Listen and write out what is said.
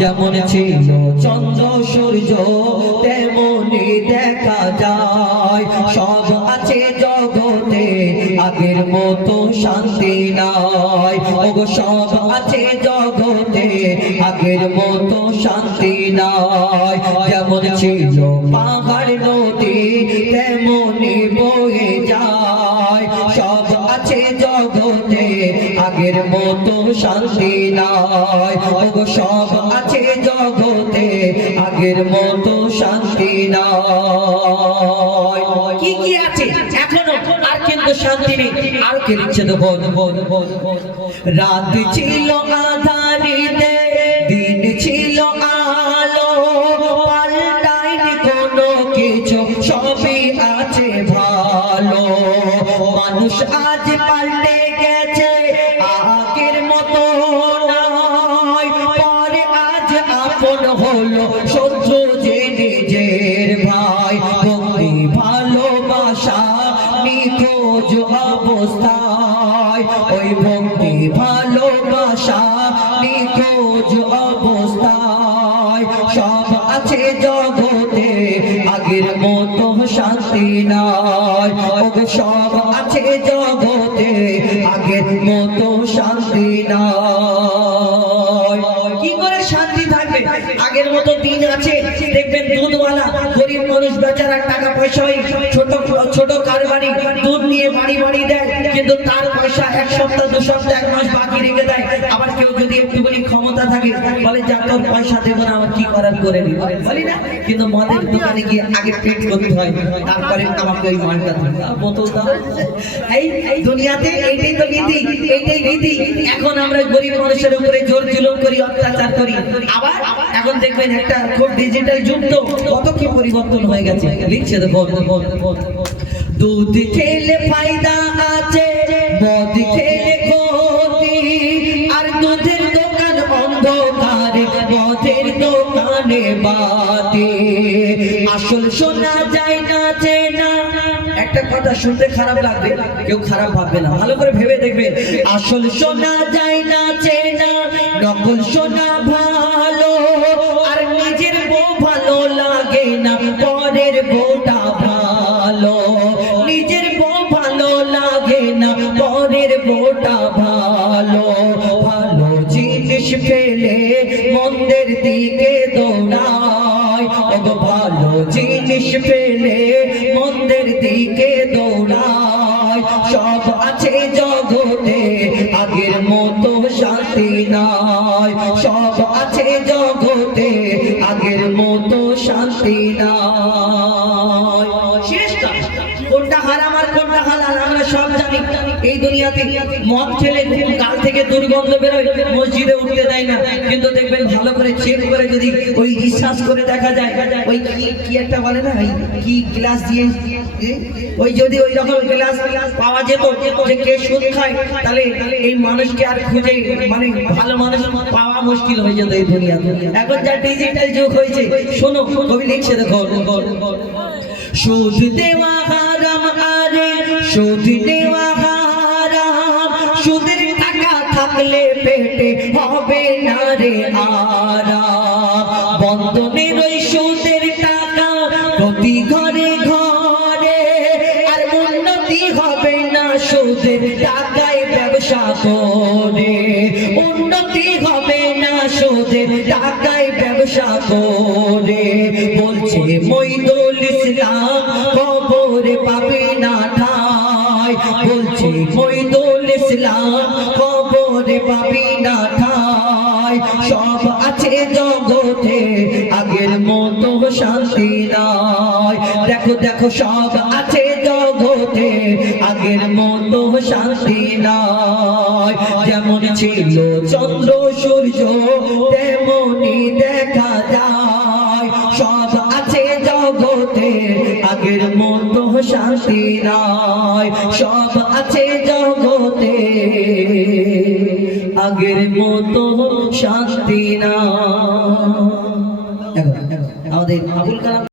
যেমন ছিল চন্দ্র সূর্য তেমনি দেখা যায়। সব আছে জগতে আগের মতো শান্তি নাই। ওগো সব আছে জগতে আগের মতো শান্তি নাই। যেমন ছিল পাহাড় নদী তেমনি বয়ে যায়। সব আছে জগতে আগের মতো শান্তি নাই। ওগো সব আছে জগতে আগের মতো শান্তি নাই। কি কি আছে এখনো, আর কিন্তু শান্তি নেই। আর কে লিখছে তো বল বল বল। রাত ছিল আঁধারিতে, দিন ছিল আলো, পাল্টায়নি কোনো কিছু, সবই আছে ভালো। মানুষ আজ পাল্টে গেছে, আগের মতো নয়। পরে আজ আপন হলো শত্রু যে নিজের ভাই। ভক্তি ভালোবাসা নিখোঁজ অবস্থায়, ওই ভক্তি ভালোবাসা নিখোঁজ অবস্থায়। সব আছে জগতে আগের মতো শান্তি নাই। ওগো সব আছে জগতে আগের মতো শান্তি নাই। কি করে শান্তি থাকবে? আগের মতো দিন আছে, দেখবেন দুধওয়ালা গরিব মানুষ বেচারা টাকা পয়সা ছোট ছোট কারবারি দুধ নিয়ে বাড়ি বাড়ি দেয়, কিন্তু তার পয়সা এক সপ্তাহ দু সপ্তাহ এক মাস বাকি রেখে দেয়। আবার কেউ যদি একটুখানি ক্ষমতা থাকে বলে যা তোর পয়সা দেবো না, আমার কি করার করে নি, বলি না? কিন্তু মদের দোকানে গিয়ে আগে পেট করতে হয়, তারপরে আমাকে ওই মালটা বোতল দাও। এই দুনিয়াতে এইটাই তো নীতি, এইটাই রীতি। এখন আমরা গরিব মানুষের উপরে জোর জুলুম করি, অত্যাচার করি। আবার এখন দেখবেন একটা খুব ডিজিটাল যুগ, তো কত কি পরিবর্তন হয়ে গেছে। লিখছে তো বল বল বল। দুধ খেলে ফায়দা আছে, মদ খেলে ক্ষতি। আর দুধের দোকান অন্ধকারে, মদের দোকানে বাতি। আসল শোনা যায় না চেনা। একটা কথা শুনতে খারাপ লাগবে, কেউ খারাপ ভাববে না, ভালো করে ভেবে দেখবে। আসল শোনা যায় না চেনা, নকল শোনা ভালো। আর নিজের বউ ভালো লাগে না, পরের বউটা ভালো। নিজের বউ ভালো লাগে না, পরের বউটা ভালো। ভালো জিনিস পেলে মন্দের দিকে দৌড়ায়। ওগো ভালো জিনিস পেলে মন্দের দিকে দৌড়ায়। সব আছে জগতে আগের মতো শান্তি নাই। সব আছে জগতে আগের মতো শান্তি নাই। শেষটা কোনটা হারাম আর কোনটা হালাল আমরা সব জানি। এই দুনিয়াতে মদ খেলে গাল থেকে দুর্গন্ধ বেরোয়, মসজিদে উঠতে দেয় না। কিন্তু দেখবেন ভালো করে চেক করে যদি ওই রিসার্চ করে দেখা যায়, ওই কি একটা বলে না, কি গ্লাস দিয়ে, ওই যদি ওই রকম গ্লাস পাওয়া যেত যে কে সুদ খায়, তাহলে এই মানুষকে আর খুঁজে মানে ভালো মানুষ পাওয়া মুশকিল হয়ে যেত এই দুনিয়াতে। এখন যা ডিজিটাল যুগ হয়েছে, শোনো কবি লিখছে দেখো। সুদ দেওয়া হারাম, আরে সুদ দেওয়া হারাম। সুদের টাকা থাকলে পেটে হবে না রে আরাম। বন্ধনের ওই সুদের টাকা প্রতি ঘরে ঘরে। আর উন্নতি হবে না সুদের টাকায় ব্যবসা করে। উন্নতি হবে না সুদের টাকায় ব্যবসা করে। বলছে মইদুল ইসলাম কবরে পাবে না ঠাই। বলছে মইদুল ইসলাম কবরে পাবে না ঠাই। সব আছে জগতে আগের মতো শান্তি নাই। দেখো দেখো সব আছে জগতে আগের মতো শান্তি নাই। যেমন ছিল চন্দ্র সূর্য তেমনি দেখা যায়। সব আছে জগতে আগের মতো শান্তি নাই। সব আছে জগতে আগের মতো শান্তি নাই। আমাদের আবুল কালাম